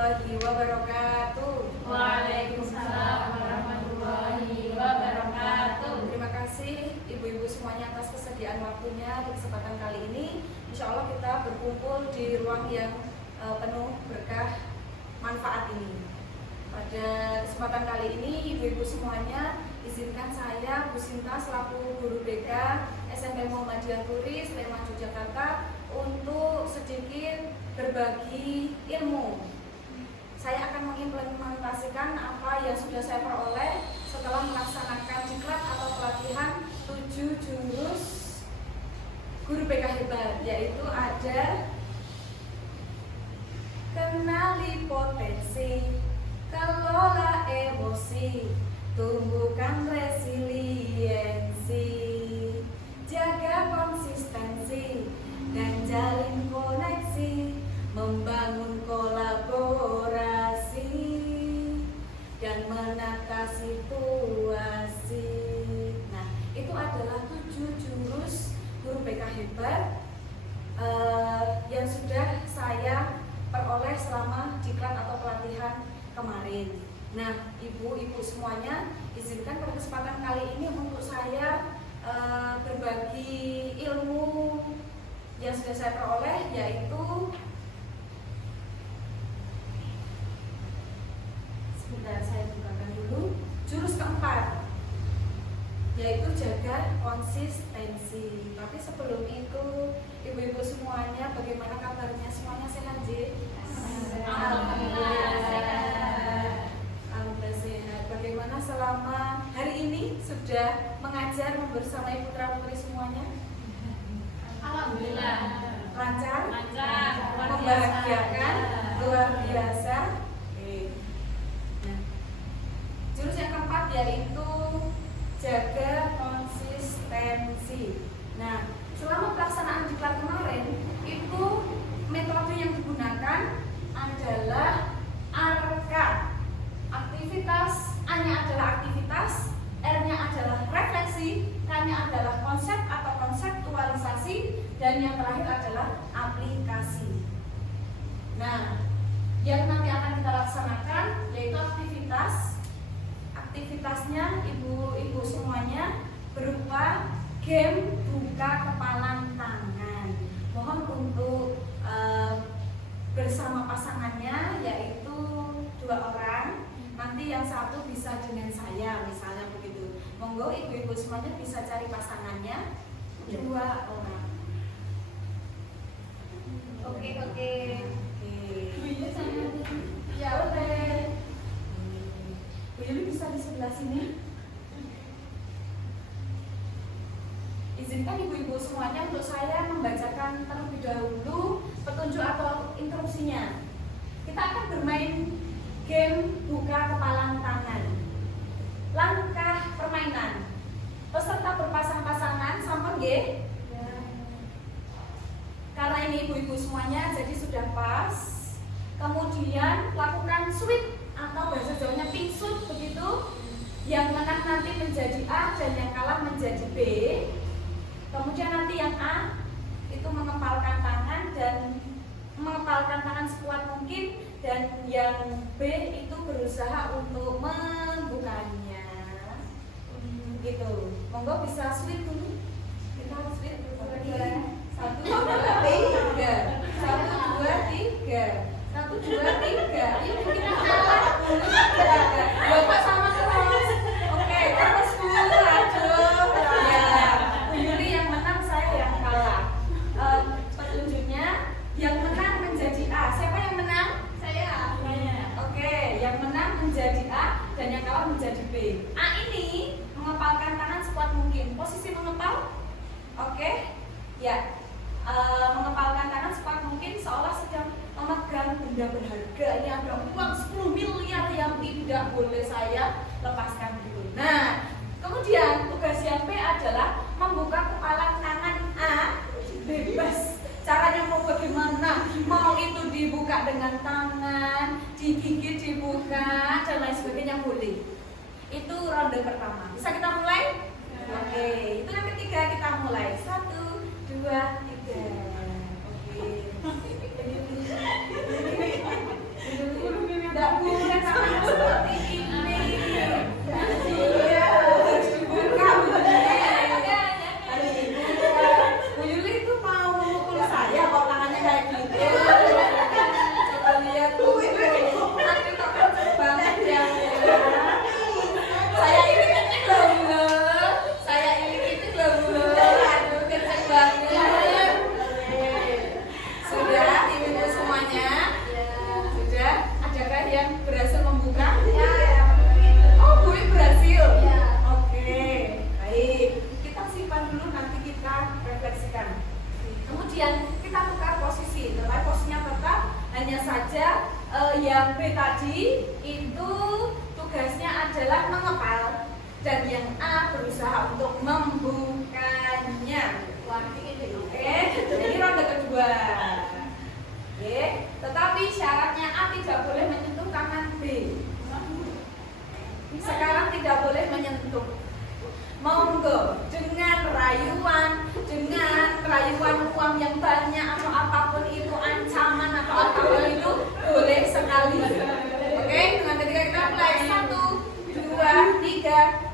warahmatullahi wabarakatuh. Waalaikumsalam warahmatullahi wabarakatuh. Terima kasih ibu-ibu semuanya atas kesediaan waktunya di kesempatan kali ini. Insya Allah kita berkumpul di ruang yang penuh berkah manfaat ini. Pada kesempatan kali ini ibu-ibu semuanya, izinkan saya Bu Sinta selaku guru BK SMP Muhammadiyah Turi, Sleman, Yogyakarta untuk sedikit berbagi ilmu. Saya akan mengimplementasikan apa yang sudah saya peroleh setelah melaksanakan diklat atau pelatihan 7 jurus guru BK hebat, yaitu ada kenali potensi, kelola emosi, tumbuhkan resiliensi, jaga konsistensi dan jalin koneksi, membangun kolaborasi dan menata situasi. Nah, itu adalah 7 jurus guru BK hebat yang sudah saya peroleh selama diklat atau pelatihan kemarin. Nah, ibu-ibu semuanya, izinkan pada kesempatan kali ini untuk saya berbagi ilmu yang sudah saya peroleh, yaitu sebentar saya bukakan dulu jurus keempat, yaitu jaga konsistensi. Tapi sebelum itu, ibu-ibu semuanya, bagaimana kabarnya? Semuanya sehat, J? Alhamdulillah sehat. Alhamdulillah sehat. Bagaimana selama hari ini sudah mengajar membersamai putra-putri semuanya? Alhamdulillah Lancar? lancar, Membahagiakan? Luar biasa. Nah, jurus yang keempat yaitu jaga konsistensi. Nah, selama pelaksanaan diklat kemarin itu metode yang digunakan adalah ARKA. Aktivitas, A-nya adalah aktivitas, R-nya adalah refleksi, K-nya adalah konsep atau konseptualisasi, dan yang terakhir adalah aplikasi. Nah, yang nanti akan kita laksanakan yaitu aktivitas. Aktivitasnya ibu-ibu semuanya berupa game buka kepalan tangan. Mohon untuk bersama pasangannya, yaitu 2 orang. Nanti yang satu bisa dengan saya, misalnya begitu. Monggo ibu-ibu semuanya bisa cari pasangannya 2 orang. Oke. Ya udah. Bu Yuli bisa di sebelah sini. Izinkan ibu-ibu semuanya untuk saya membacakan terlebih dahulu petunjuk atau instruksinya. Kita akan bermain game buka kepalan tangan. Langkah permainan. Peserta berpasang-pasangan, sampun nggih? Karena ini ibu-ibu semuanya, jadi sudah pas. Kemudian lakukan sweep atau bahasa Jawanya pingsut begitu. Yang menang nanti menjadi A dan yang kalah menjadi B. Kemudian nanti yang A itu mengepalkan tangan dan mengepalkan tangan sekuat mungkin, dan yang B itu berusaha untuk membukanya. Gitu. Monggo bisa sweep dulu. Kita sweep dulu. 1, 2, 3. 1, 2, 3. 1, 2, 3. Yuk kita kalah. Bapak sama terus. Oke, terus Bu. Aduh. Ya. Bu Yuli yang menang, saya yang kalah. Petunjuknya yang menang menjadi A. Siapa yang menang? Saya. Oke, yang menang menjadi A dan yang kalah menjadi B. A ini mengepalkan tangan sekuat mungkin. Posisi mengepal. Oke. Ya. Mengepalkan tangan sekuat mungkin seolah sedang memegang benda berharga. Ini ada uang 10 miliar yang tidak boleh saya lepaskan dulu. Nah, kemudian tugas yang B adalah membuka kepalan tangan A bebas. Caranya mau bagaimana? Mau itu dibuka dengan tangan, digigit, dibuka, dan lain sebagainya boleh. Itu ronde pertama. Bisa kita mulai? Oke, itu yang ketiga kita mulai. 1, 2, 3. Oke. saja yang B tadi itu tugasnya adalah mengepal dan yang A berusaha untuk membukanya. Oke, jadi ronde kedua. Oke, tetapi syaratnya A tidak boleh menyentuh tangan B. Sekarang tidak boleh menyentuh. Monggo dengan rayuan uang yang banyak atau apapun itu, ancaman atau apapun itu boleh sekali. Oke, dengan ketika kita mulai 1, 2, 3.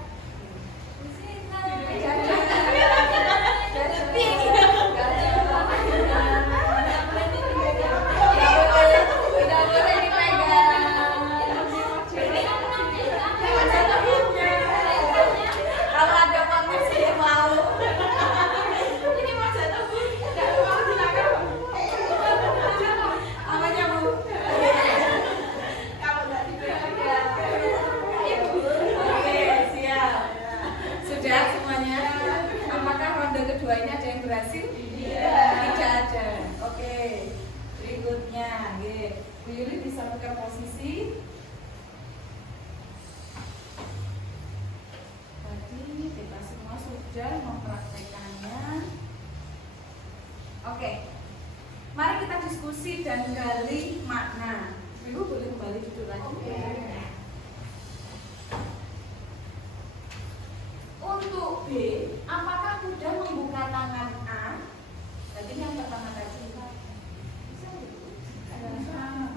Oke, mari kita diskusi dan gali makna. Ibu boleh kembali duduk lagi. Untuk B, apakah mudah membuka tangan A? Tadi yang pertama tadi.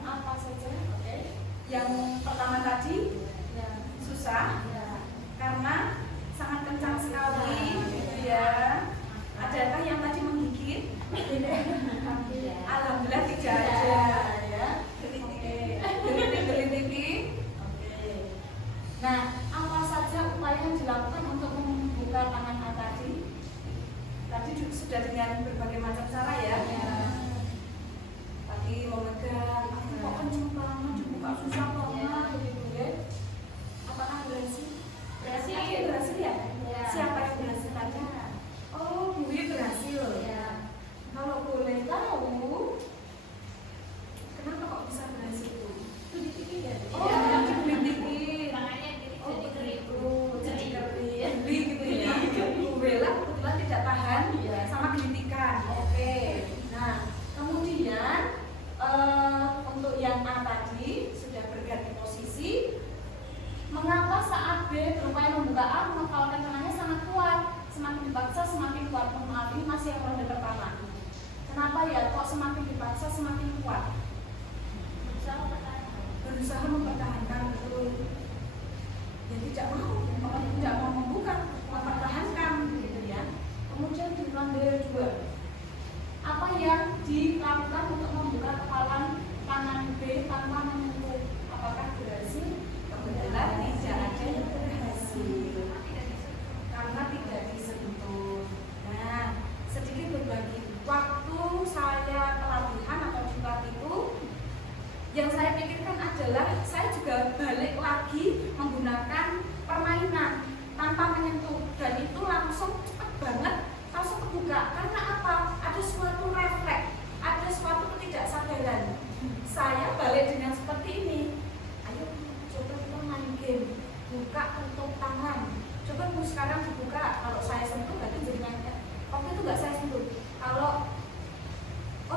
Apa saja? Oke. Yang pertama tadi susah karena sangat kencang sekali, gitu ya. Adakah yang tadi menggigit? Alhamdulillah tidak ada, ya. Gelitik. Oke. Nah, apa saja upaya yang dilakukan untuk membuka tangan A tadi? Tadi sudah dengan berbagai macam cara ya. Tadi memegang, kok kenceng banget, dibuka susah banget, gitu ya. Apakah berhasil? Berhasil ya? Siapa yang berhasil tadi? Oh, Bu Wi berhasil. Kalau boleh tahu, kenapa kok bisa berhasil itu? Itu dipikir ya? Oh, dipikir. Oh, begitu. Jadi geli gitu ya. Bu Bella kebetulan tidak tahan sama gelitikan. Oke. Nah, kemudian untuk yang A tadi sudah berganti posisi. Mengapa saat B berupaya membuka A, mengepalkan tangannya sangat kuat? Semakin dipaksa semakin kuat. Maaf, ini masih yang ronde pertama. Kenapa ya kok semakin dipaksa semakin kuat? Berusaha mempertahankan, betul. Ya tidak mau membuka, mempertahankan, gitu ya. Kemudian di ronde 2, apa yang dilakukan untuk membuka kepalan tangan B tanpa menyentuh? Apakah berhasil? Kebetulan tidak ada yang berhasil karena tidak disentuh. Nah, sedikit berbagi. Waktu saya pelatihan atau diklat itu, yang saya pikirkan adalah saya juga balik lagi menggunakan permainan tanpa menyentuh, dan itu langsung cepat banget langsung kebuka. Karena apa? Ada suatu refleks, ada suatu ketidaksadaran. Saya balik dengan seperti ini. Ayo coba kita main game, buka untuk tangan. Coba Bu sekarang dibuka. Kalau saya sentuh berarti jadi nyangka. Waktu itu nggak saya sentuh. Kalau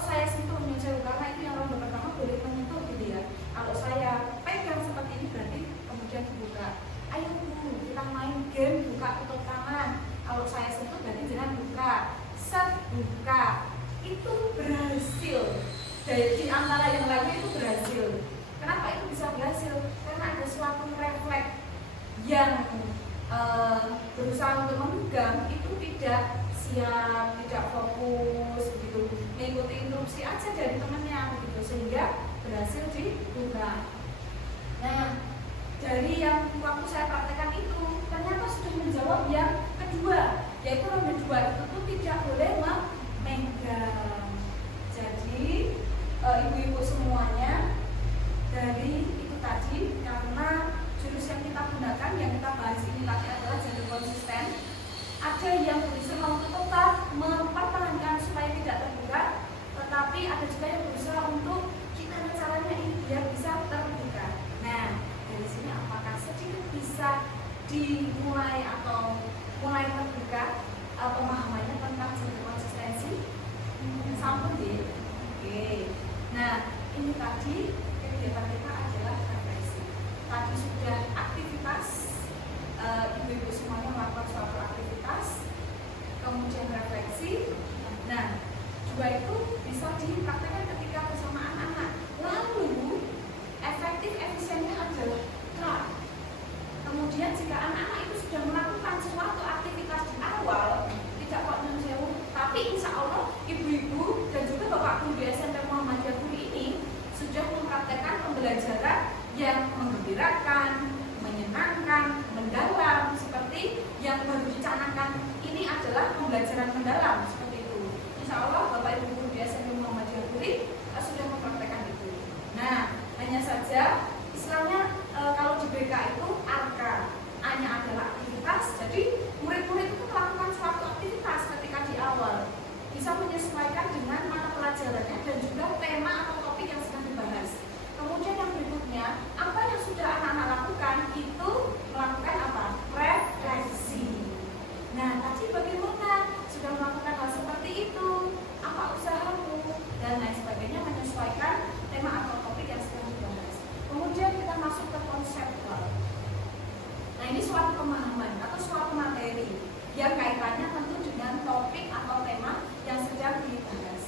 saya sentuh menyentuh, karena itu yang ronde pertama boleh menyentuh gitu ya. Kalau saya pegang seperti ini berarti kemudian dibuka. Ayo Bu, kita main game buka untuk tangan. Kalau saya sentuh berarti jangan buka. Set buka. Itu berhasil. Di antara yang lainnya itu berhasil. Kenapa itu bisa berhasil? Karena ada suatu refleks yang berusaha untuk memegang itu tidak siap, tidak fokus begitu, mengikuti instruksi aja dari temannya begitu, sehingga berhasil dibuka. Nah, dari yang waktu saya praktekkan itu ternyata sudah menjawab yang kedua, yaitu ronde 2 itu tuh tidak boleh memegang. Jadi ibu-ibu semuanya, dari itu tadi, karena jurus yang kita gunakan, yang kita bahas ini tadi adalah jadi konsisten. Ada yang berusaha untuk tetap mempertahankan supaya tidak terbuka, tetapi ada juga yang berusaha untuk gimana caranya kegiatan kita adalah refleksi. Tadi sudah aktivitas, ibu-ibu semuanya melakukan suatu aktivitas, kemudian refleksi. Nah, juga itu bisa dipraktekkan ketika bersama anak-anak. Lalu efektif efisiennya adalah kemudian jika anak-anak itu sudah melakukan suatu aktivitas di awal, tidak kok menjauh, tapi insya Allah ibu-ibu dan juga bapak guru di SMP Muhammadiyah Buri ini sudah mempraktekkan pembelajaran yang menggembirakan, menyenangkan, mendalam, seperti yang baru dicanangkan ini adalah pembelajaran mendalam seperti itu. Insya Allah bapak ibu guru di SMP Muhammadiyah Buri sudah mempraktekkan itu. Nah, hanya saja istilahnya kalau di BK itu A-nya adalah aktivitas, jadi murid-murid itu melakukan suatu aktivitas ketika di awal, bisa menyesuaikan dengan mata pelajarannya dan juga tema atau topik yang sedang dibahas. Kemudian yang berikutnya, apa yang sudah anak-anak lakukan itu melakukan apa? Refleksi. Nah, tadi bagaimana? Sudah melakukan hal seperti itu, apa usahamu? Dan lain sebagainya, menyesuaikan tema atau topik yang sedang dibahas. Kemudian kita masuk ke konseptual. Nah, ini suatu pemahaman atau suatu materi yang kaitannya tentu dengan topik atau tema yang sedang dibahas.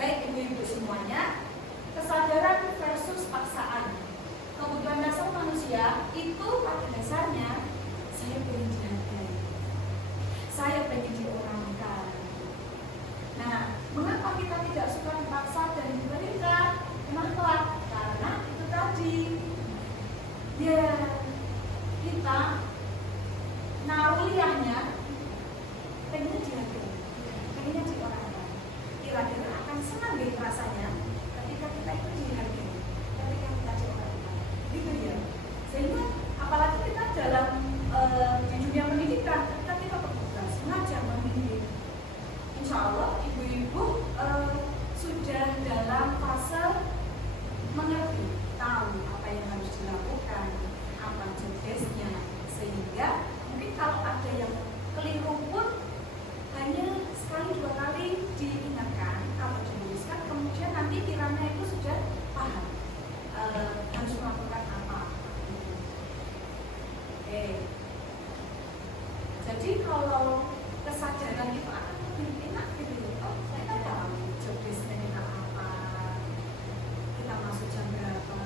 Baik ibu-ibu semuanya, kesadaran versus paksaan. Kebutuhan dasar manusia itu pada dasarnya saya pengen dihargai, saya pengen diorangkan. Nah, mengapa kita tidak suka dipaksa dan diperintah? Kenapa? Karena itu tadi, ya kita naruh liahnya pengennya dihargai, pengennya diorangkan. Kira-kira akan senang deh rasanya ketika kita itu dihargai, ketika kita diorangkan, gitu ya. Sehingga apalagi kita dalam di dunia pendidikan, ketika kita bertugas mengajar, membimbing, insya Allah ibu-ibu sudah dalam fase mengerti, tahu apa yang harus dilakukan, apa tugasnya, sehingga mungkin kalau ada yang keliru pun hanya sekali dua kali diingatkan atau diluruskan, kemudian nanti kiranya itu sudah paham harus melakukan apa. Oke. Jadi kalau kesadaran itu akan lebih enak gitu. Oh, saya tahu job desk-nya kita apa, kita masuk jam berapa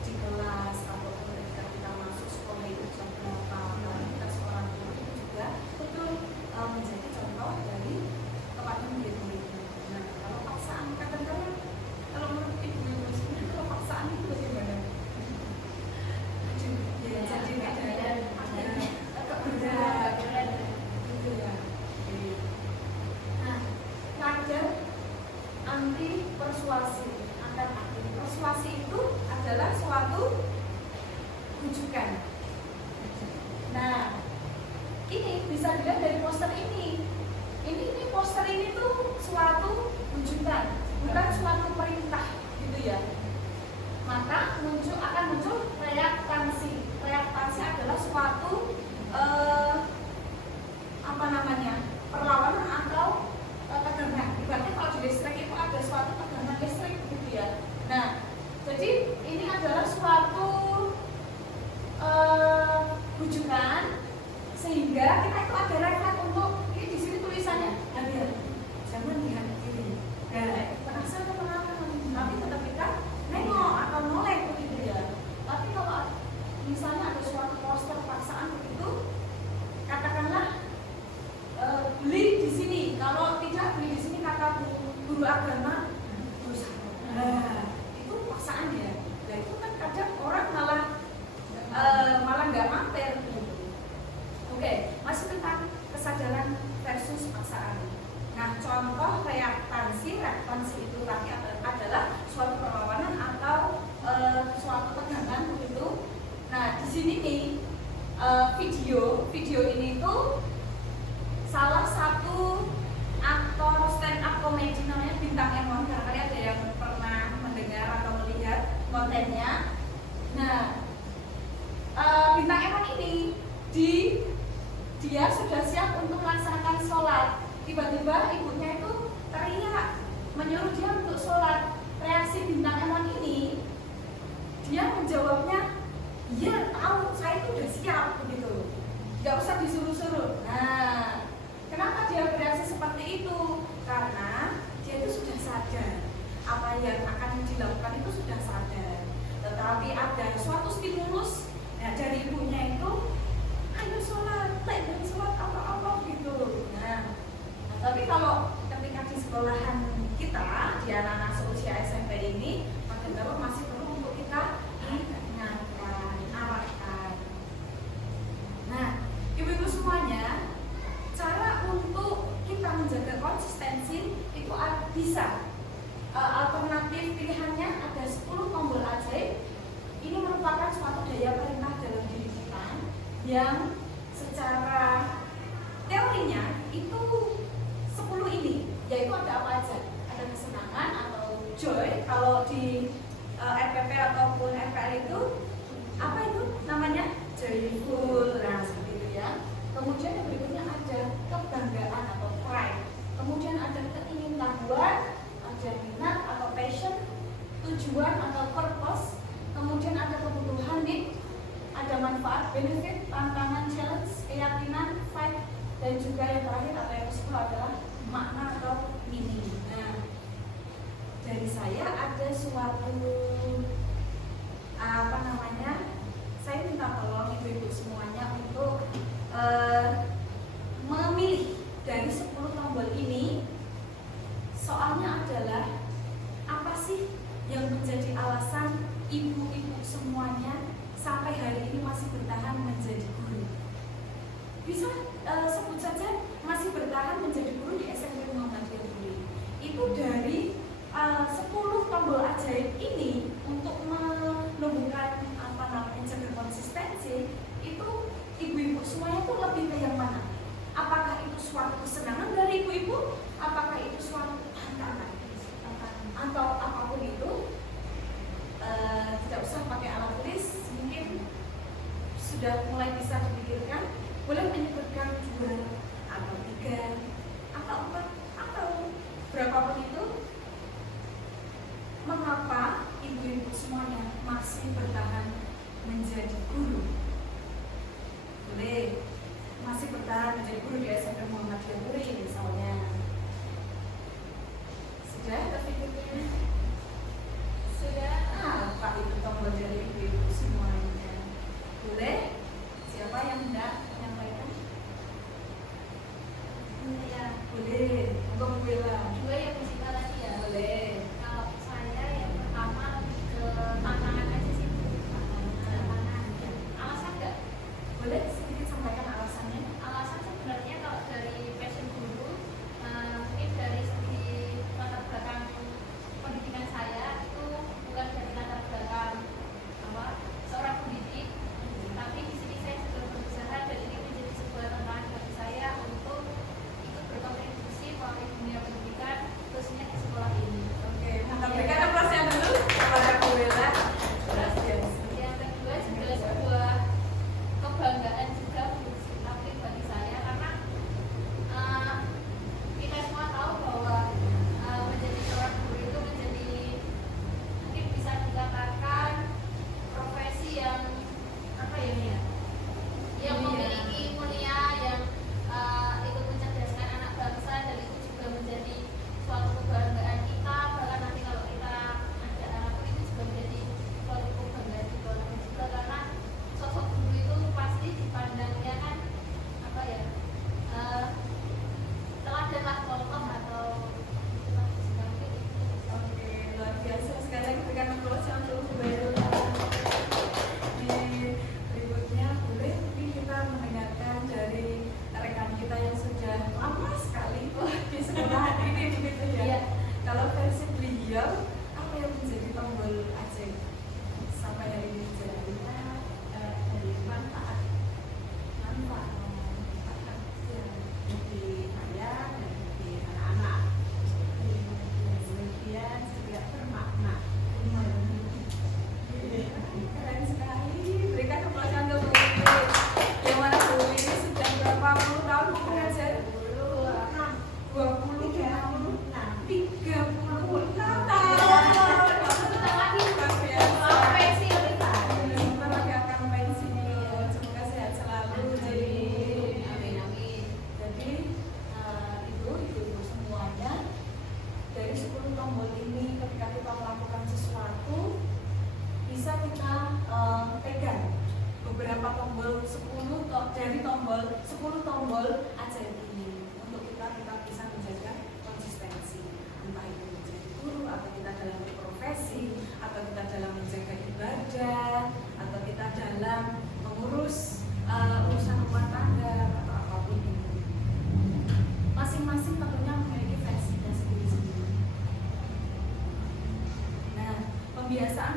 di kelas, atau ketika kita masuk sekolah itu jam berapa. Nah, kita seorang guru itu juga betul menjadi contoh dari kepada murid-muridnya. Nah, kalau paksaan, kadang-kadang kalau menurut ibu-ibu sebenarnya kalau paksaan itu bagaimana? Ya, jadi ada agak berat gitu ya. Nah, kader anti persuasi, akan anti persuasi itu adalah suatu rujukan. Nah, ini bisa dilihat dari poster ini. Ini poster ini tuh suatu rujukan, bukan suatu perintah gitu ya. Maka akan muncul reaktansi. Reaktansi adalah suatu perlawanan atau tegangan. Ibaratnya kalau di listrik itu ada suatu tegangan listrik gitu ya. Nah, jadi ini adalah suatu rujukan sehingga kita itu ada refleks untuk ini di sini tulisannya hadir, jangan dihadiri. Nah, penasaran tapi tetap kita nengok atau noleh begitu ya. Tapi kalau misalnya ada suatu poster paksaan begitu, katakanlah beli di sini. Kalau tidak beli di sini kata guru agama dosa. Nah, itu paksaan ya. Nah, itu kan kadang orang malah nggak mampir. Oke, masih tentang kesadaran versus paksaan. Nah, contoh reaktansi itu tadi adalah suatu perlawanan atau suatu tegangan begitu. Nah, di sini nih video ini tuh salah satu aktor stand up comedy namanya Bintang Emon. Barangkali ada yang pernah mendengar atau melihat kontennya. Nah, Bintang Emon ini dia sudah siap untuk melaksanakan sholat. Tiba-tiba ibunya itu teriak menyuruh dia untuk sholat. Reaksi Bintang Emon ini tapi ada suatu stimulus dari ibunya itu, ayo sholat, dan sholat apa-apa gitu. Nah, tapi kalau ketika di sekolahan kita, di anak-anak seusia SMP ini, maka masih perlu untuk kita ingatkan, arahkan. Nah, ibu-ibu semuanya, cara untuk kita menjaga konsistensi itu bisa. Alternatif pilihannya ada 10 tombol ajaib. Ini merupakan suatu daya perintah dalam diri kita yang secara teorinya itu 10 ini, yaitu ada apa aja? Ada kesenangan atau joy. Kalau di RPP ataupun FPL itu apa itu namanya? Joyful. Nah, seperti itu ya. Kemudian yang berikutnya ada kebanggaan atau pride. Kemudian ada keingintahuan, ada minat atau passion, tujuan atau purpose. Kemudian ada kebutuhan need, ada manfaat, benefit, tantangan, challenge, keyakinan, fight, dan juga yang terakhir atau yang ke-10 adalah makna atau meaning. Nah, dari saya ada suatu saya minta tolong ibu-ibu semuanya untuk memilih dari 10 tombol ini. Soalnya adalah apa sih yang menjadi alasan ibu-ibu semuanya sampai hari ini masih bertahan menjadi guru? Bisa sebut saja masih bertahan menjadi guru di SMP Muhammadiyah Duri. Itu dari 10 tombol ajaib ini untuk menumbuhkan menjaga konsistensi itu ibu-ibu semuanya itu lebih ke yang mana? Apakah itu suatu kesenangan dari ibu-ibu? Apakah itu suatu tantangan? Atau apapun itu, tidak usah pakai alat tulis, mungkin sudah mulai bisa dipikirkan. Boleh menyebutkan 2 atau 3 atau 4 atau berapapun itu.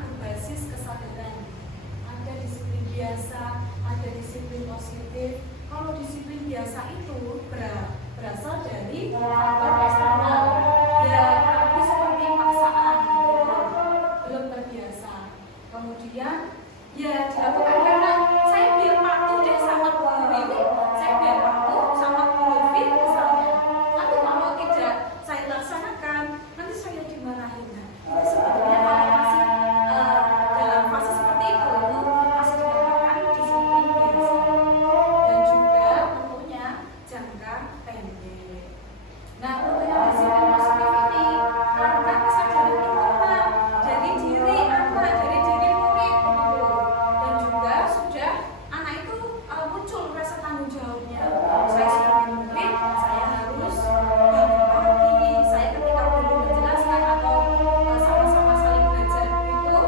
berbasis kesadaran. Ada disiplin biasa, ada disiplin positif. Kalau disiplin biasa itu berasal dari faktor eksternal. Ya, tapi seperti paksaan, belum terbiasa. Kemudian, ya dilakukan karena saya biar patuh deh sama guru ini, saya biar patuh sama guru ini misalnya. Tapi kalau tidak saya laksanakan, nanti saya dimarahin. Nah, itu sebetulnya kalau masih dalam fase seperti itu masih dikatakan disiplin biasa. Dan juga tentunya jangka pendek. Nah, untuk yang disiplin positif ini karena kesadaran internal dari diri anak, dari diri murid begitu. Dan juga sudah anak itu muncul rasa tanggung jawabnya. Saya sebagai murid, saya harus bangun pagi. Saya ketika guru menjelaskan atau sama-sama saling belajar itu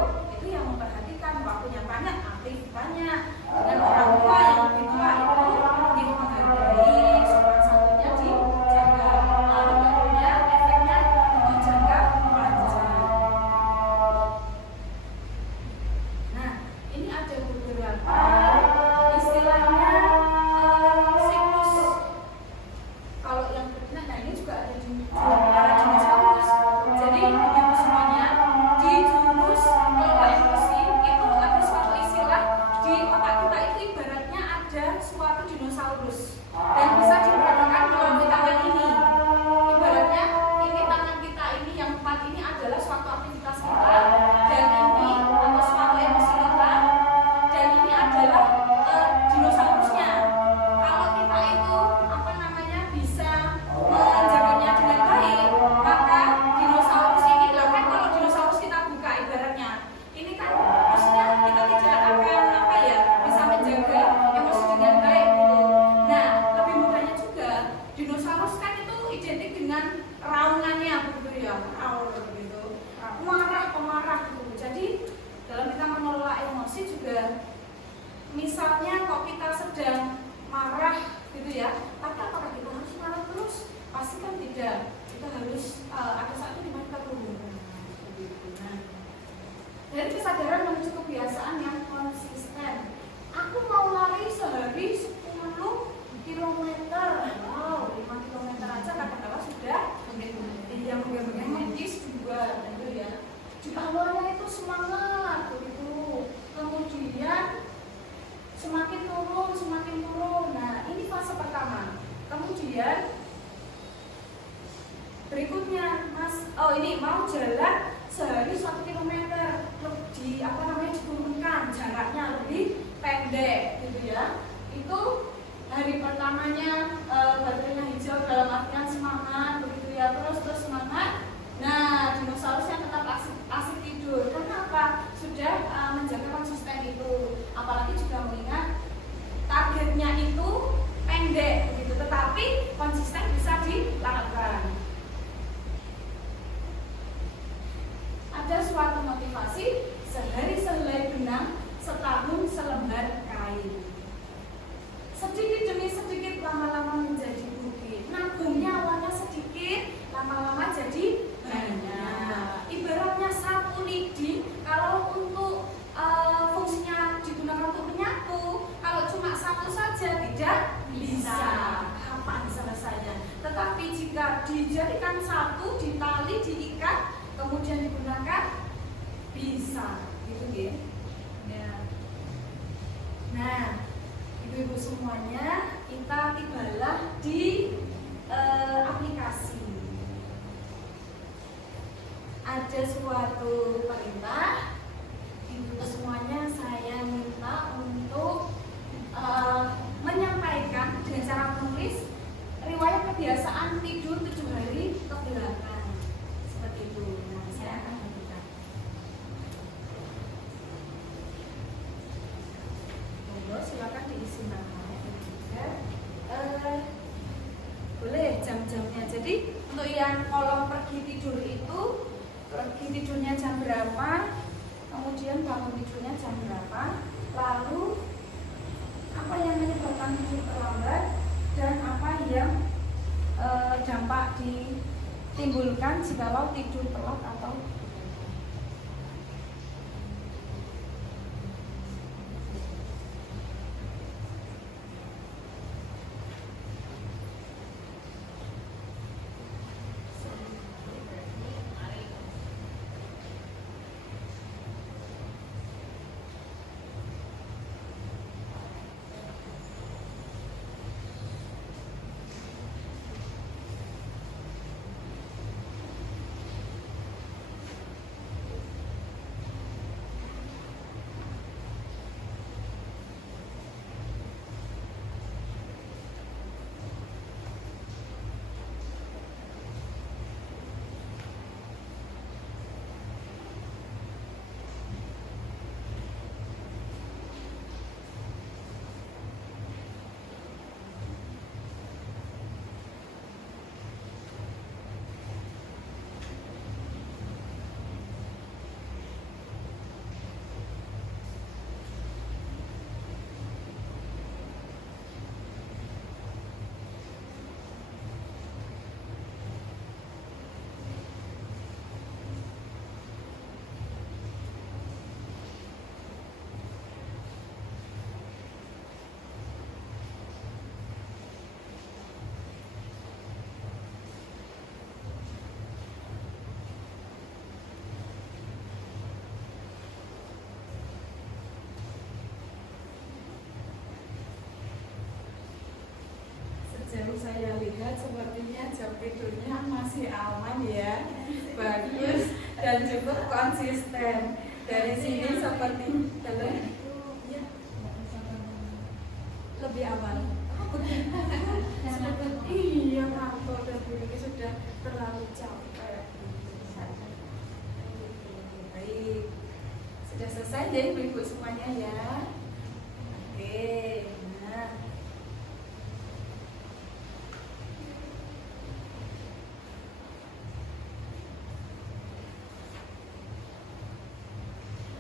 yang memperhatikan waktunya banyak, aktif banyak. Dengan orang tua yang lebih tua itu dia menghargai, sopan santunnya dijaga. Lalu tentunya efeknya untuk jangka panjang. Nah, ini ada beberapa istilahnya siklus. Kalau yang nah ini juga ada di para dinosaurus. Jadi ibu semuanya di jurus kelola emosi itu ada suatu istilah di otak kita itu ibaratnya ada suatu dinosaurus dan bisa diperhatikan melalui tangan ini. Ibaratnya ini tangan kita ini yang 4 ini adalah suatu aktivitas kita dan ini atau suatu emosi kita dan ini adalah dinosaurusnya. Kalau kita itu bisa menjaganya dengan baik, maka dinosaurus ini kan kalau dinosaurus kita buka ibaratnya ini kan maksudnya kita tidak akan bisa menjaga emosi dengan baik gitu. Nah, lebih mudahnya juga dinosaurus kan itu identik dengan raungannya begitu ya, raung gitu, pemarah gitu. Jadi dalam kita mengelola emosi juga misalnya kok kita sedang marah gitu ya, tapi apakah kita harus marah terus? Pasti kan tidak. Kita harus ada saatnya dimana kita turun. Nah, dari kesadaran menuju kebiasaan yang konsisten. Aku mau lari sehari 10 km. Wow, 5 km aja kadang-kadang sudah yang mengemis juga gitu ya. Di awalnya itu semangat begitu. Kemudian semakin turun. Nah, ini fase pertama. Kemudian berikutnya, ini mau jalan sehari 1 kilometer, diturunkan jaraknya lebih pendek gitu ya. Itu hari pertamanya baterainya hijau dalam artian semangat begitu ya, terus semangat. Nah, dinosaurusnya tetap asik tidur. Karena apa? Sudah menjaga konsisten itu. Apalagi juga mengingat targetnya itu pendek begitu, tetapi konsisten bisa dilakukan. Ada suatu motivasi, sehari sehelai benang, setahun selembar kain. Sedikit demi sedikit lama-lama menjadi bukit. Nabungnya awalnya sedikit, lama-lama jadi banyak. Ibaratnya satu lidi, kalau untuk fungsinya digunakan untuk menyapu, kalau cuma satu saja tidak bisa. Kapan selesainya? Tetapi jika dijadikan satu, ditali, diikat, kemudian digunakan, bisa. Gitu ya. Nah, ibu-ibu semuanya, kita tibalah di aplikasi. Ada suatu perintah, ibu semuanya saya minta untuk menyampaikan dengan cara menulis riwayat kebiasaan tidur 7 hari ke belakang. Seperti itu. Nah, saya akan lakukan. Silakan diisi nama. Boleh jam-jamnya. Jadi untuk yang kolom pergi tidur itu, pergi tidurnya jam berapa, kemudian bangun tidurnya jam berapa, lalu apa yang menyebabkan tidur terlambat, dan apa yang dampak ditimbulkan jikalau tidur telat atau jam tidurnya masih aman ya, bagus dan cukup konsisten. Dari sini seperti ya, lebih awal. Iya, kantor dan ini sudah terlalu capek. Baik, sudah selesai ya ibu-ibu semuanya ya. Oke, nah.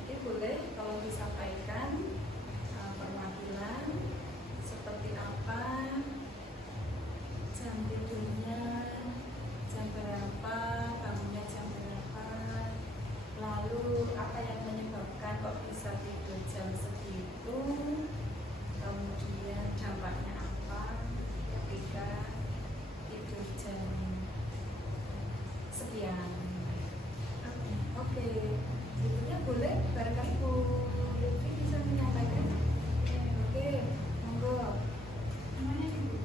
Oke, boleh kalau disampaikan perwakilan seperti apa, jam tidurnya, jam berapa, bangunnya jam berapa, lalu apa yang menyebabkan kok bisa tidur jam segitu, kemudian dampaknya apa ketika tidur jam sekian. Oke, ibunya boleh barangkali Bu Lutfi bisa menyampaikan. Oke, monggo. Namanya Ibu.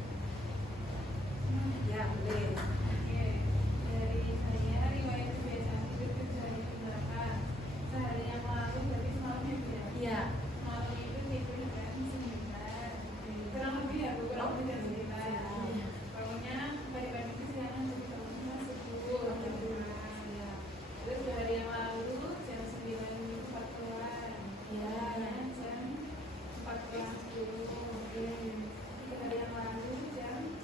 Ya, boleh. Oke. Dari saya riwayat kebiasaan tidur kerja itu berapa? Sehari yang lalu berarti semalam ya Bu ya? Iya. Malam itu tidur jam 9. Kurang lebih ya Bu, kurang lebih jam 9. Bangunnya pagi-pagi kesiangan jadi bangunnya 10. Terus hari yang lalu jam 9.40-an. Ya. Jam 14.10. Hari yang lalu jam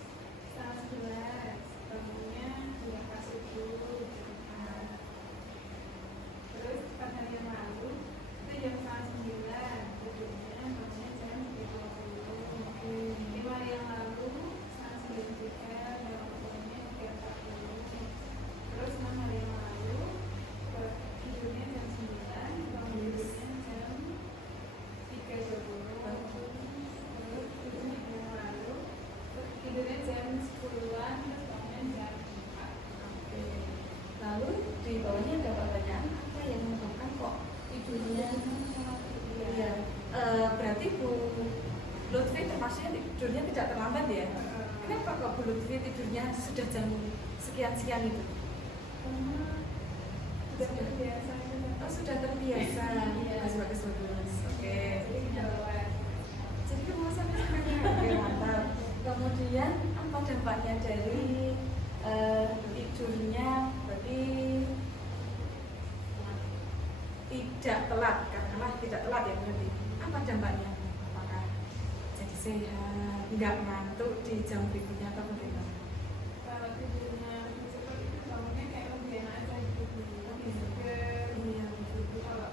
11. Bangunnya sudah pas subuh. Terus pas hari yang lalu itu jam 9. Tidurnya bangunnya jam 3.20. 5 hari yang lalu 9 juga. Bangunnya 3.40. Terus 6 hari yang lalu tidurnya jam 9, bangunnya jam 3.20. Terus 7 minggu yang lalu tidurnya jam 10-an, terus bangunnya jam 4. Oke. Lalu di bawahnya ada pertanyaan apa yang menyebabkan kok tidurnya? Iya. Berarti Bu Lutfi termasuknya tidurnya tidak terlambat ya? Kenapa kok Bu Lutfi tidurnya sudah jam sekian-sekian itu? Sudah terbiasa gitu. Oh, sudah terbiasa. Iya. Bagus. Oke. Jadi kebawa. Jadi kebiasaannya sebenarnya oke, mantap. Kemudian apa dampaknya dari tidurnya? Berarti tidak telat, karena tidak telat ya berarti. Apa dampaknya? Apakah jadi sehat, nggak ngantuk di jam berikutnya atau bagaimana? Kalau tidurnya seperti itu bangunnya kayak lebih enak aja gitu, lebih seger. Iya. Kalau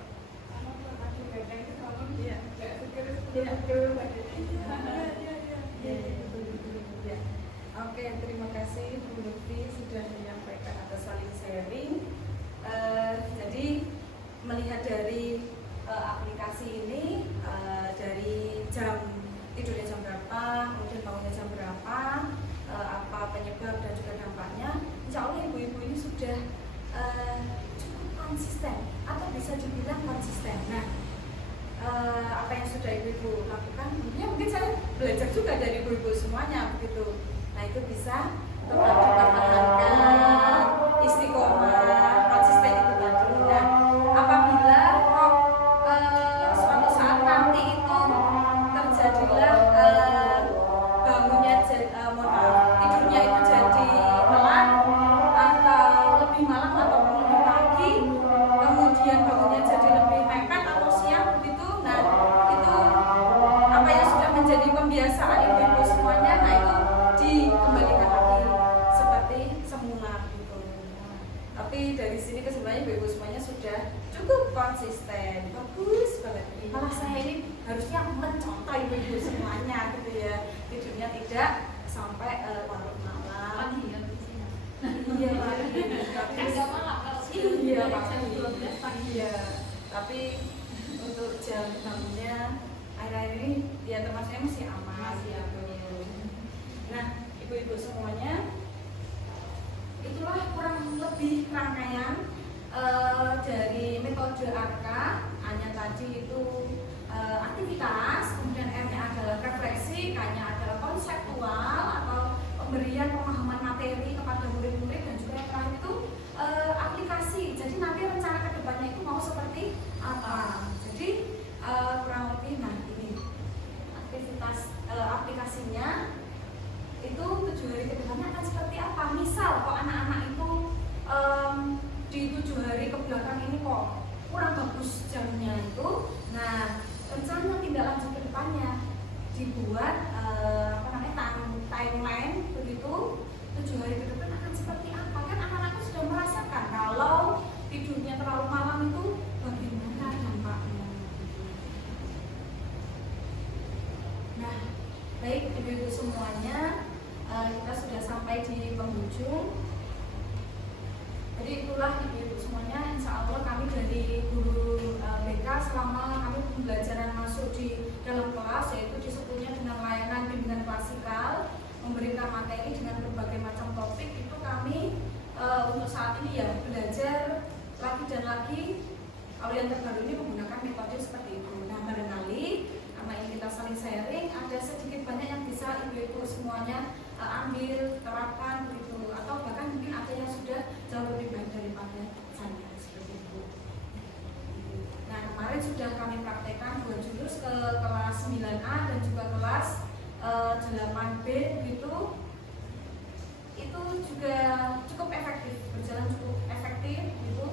pagi begadang itu bangun Iya. nggak seger Iya. seger badannya. Ya. Oke, terima kasih Bu Lutfi sudah menyampaikan atau saling sharing. Jadi melihat dari aplikasi ini, dari jam tidurnya jam berapa, kemudian bangunnya jam berapa, apa penyebab dan juga dampaknya, insya Allah ibu-ibu ini sudah cukup konsisten atau bisa dibilang konsisten. Nah, apa yang sudah ibu-ibu lakukan, ya mungkin saya belajar juga dari ibu-ibu semuanya begitu. Nah, itu bisa tetap dipertahankan istiqomah, konsisten itu tadi. Nah, apabila kok suatu saat nanti itu terjadilah bangunnya tidurnya itu jadi telat atau lebih malam ataupun lebih pagi, kemudian bangunnya jadi lebih mepet atau siang begitu. Nah, itu apa yang sudah menjadi pembiasaan ibu-ibu semuanya, nah itu dikembalikan lagi seperti semula gitu. Tapi dari sini kesimpulannya ibu-ibu semuanya sudah cukup konsisten, bagus banget. Malah saya ini harusnya mencontoh ibu-ibu semuanya gitu ya, tidurnya tidak sampai larut malam. Pagi ya biasanya. Iya pagi. Iya pagi. Iya. Tapi untuk jam bangunnya akhir-akhir ini ya termasuknya masih aman. Masih aman. Nah, ibu-ibu semuanya, itulah kurang lebih rangkaian dari metode ARKA. Hanya tadi itu aktivitas, kemudian M-nya adalah refleksi, K-nya adalah konseptual atau pemberian pemahaman materi kepada ibu-ibu semuanya, kita sudah sampai di penghujung. Jadi itulah ibu-ibu semuanya, insya Allah kami dari guru BK selama kami pembelajaran masuk di dalam kelas, yaitu disebutnya dengan layanan bimbingan klasikal, memberikan materi dengan berbagai macam topik, itu kami untuk saat ini ya belajar lagi dan lagi. Kalau yang terbaru ini menggunakan metode seperti itu. Nah, barangkali karena ini kita saling sharing, ada sedikit banyak yang bisa ibu-ibu semuanya ambil, terapkan begitu, atau bahkan mungkin ada yang sudah jauh lebih baik daripada saya seperti itu. Nah, kemarin sudah kami praktekkan 2 jurus ke kelas 9A dan juga kelas 8B begitu. Itu juga cukup efektif, berjalan cukup efektif gitu.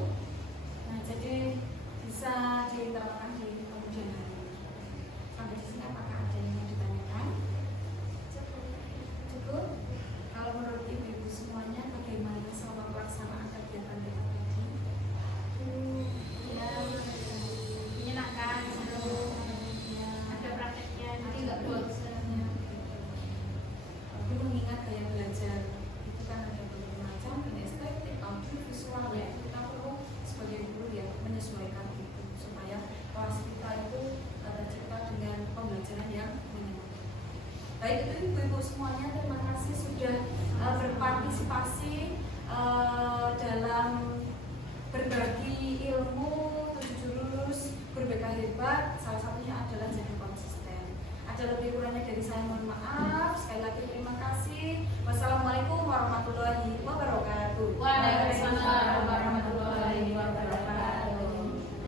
Nah, jadi bisa diterapkan di kemudian hari. Sampai di sini apakah ada yang mau ditanyakan? Cukup. Kalau menurut ibu-ibu semuanya, bagaimana selama pelaksanaan kegiatan kita tadi? Ya, menyenangkan, seru, ada prakteknya, jadi nggak bosan. Tapi mengingat gaya belajar itu kan ada berbagai macam, kinestetik, audio, visual ya. Kita perlu sebagai guru ya menyesuaikan itu supaya kelas kita itu tercipta dengan pembelajaran yang menyenangkan. Baik, itu ibu-ibu semuanya, terima kasih sudah berpartisipasi dalam berbagi ilmu 7 jurus guru BK hebat. Salah satunya adalah jadi konsisten. Ada lebih kurangnya dari saya, mohon maaf. Sekali lagi terima kasih. Wassalamualaikum warahmatullahi wabarakatuh. Waalaikumsalam.